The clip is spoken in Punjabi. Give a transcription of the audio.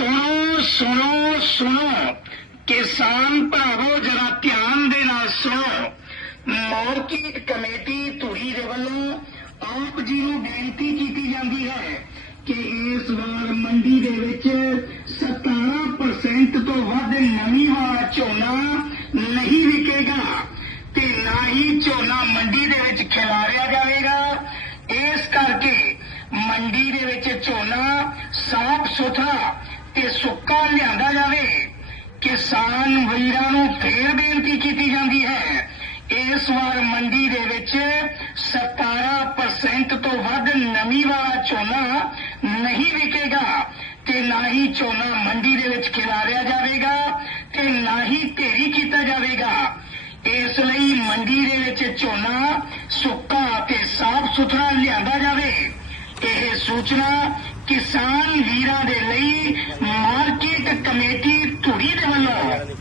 ਸੁਣੋ ਸੁਣੋ ਸੁਣੋ। ਕਿਸਾਨ ਭਰਾਵੋ, ਜਰਾ ਧਿਆਨ ਦੇ ਨਾਲ ਸੁਣੋ। ਮਾਰਕੀਟ ਕਮੇਟੀ ਧੂਰੀ ਦੇ ਵੱਲੋਂ ਆਪ ਜੀ ਨੂੰ ਬੇਨਤੀ ਕੀਤੀ ਜਾਂਦੀ ਹੈ ਕਿ ਇਸ ਵਾਰ ਮੰਡੀ ਦੇ ਵਿੱਚ 17% ਤੋਂ ਵੱਧ ਨਮੀ ਵਾਲਾ ਝੋਨਾ ਨਹੀਂ ਵਿਕੇਗਾ ਤੇ ਨਾ ਹੀ ਝੋਨਾ ਮੰਡੀ ਦੇ ਵਿੱਚ ਖਿਲਾਰਿਆ ਜਾਵੇਗਾ। ਇਸ ਕਰਕੇ ਮੰਡੀ ਦੇ ਵਿੱਚ ਝੋਨਾ ਸਾਫ਼ ਸੁਥਰਾ ਤੇ ਸੁੱਕਾ ਲਿਆਂਦਾ ਜਾਵੇ ਕਿਸਾਨ ਵੀਰਾਂ ਨੂੰ ਫੇਰ ਬੇਨਤੀ ਕੀਤੀ ਜਾਂਦੀ ਹੈ। ਇਸ ਵਾਰ ਮੰਡੀ ਦੇ ਵਿੱਚ 17% ਤੋਂ ਵੱਧ ਨਮੀ ਵਾਲਾ ਝੋਨਾ ਨਹੀਂ ਵਿਕੇਗਾ ਤੇ ਨਾ ਹੀ ਝੋਨਾ ਮੰਡੀ ਦੇ ਵਿੱਚ ਖਿਲਾਰਿਆ ਜਾਵੇਗਾ ਤੇ ਨਾ ਹੀ ਢੇਰੀ ਕੀਤਾ ਜਾਵੇਗਾ। ਇਸ ਲਈ ਮੰਡੀ ਦੇ ਵਿੱਚ ਝੋਨਾ ਸੁੱਕਾ ਤੇ ਸਾਫ਼ ਸੁਥਰਾ ਲਿਆਂਦਾ ਜਾਵੇ। ਸੂਚਨਾ ਕਿਸਾਨ ਵੀਰਾਂ ਦੇ ਲਈ ਮਾਰਕੀਟ ਕਮੇਟੀ ਧੂਰੀ ਦੇ ਵੱਲੋਂ।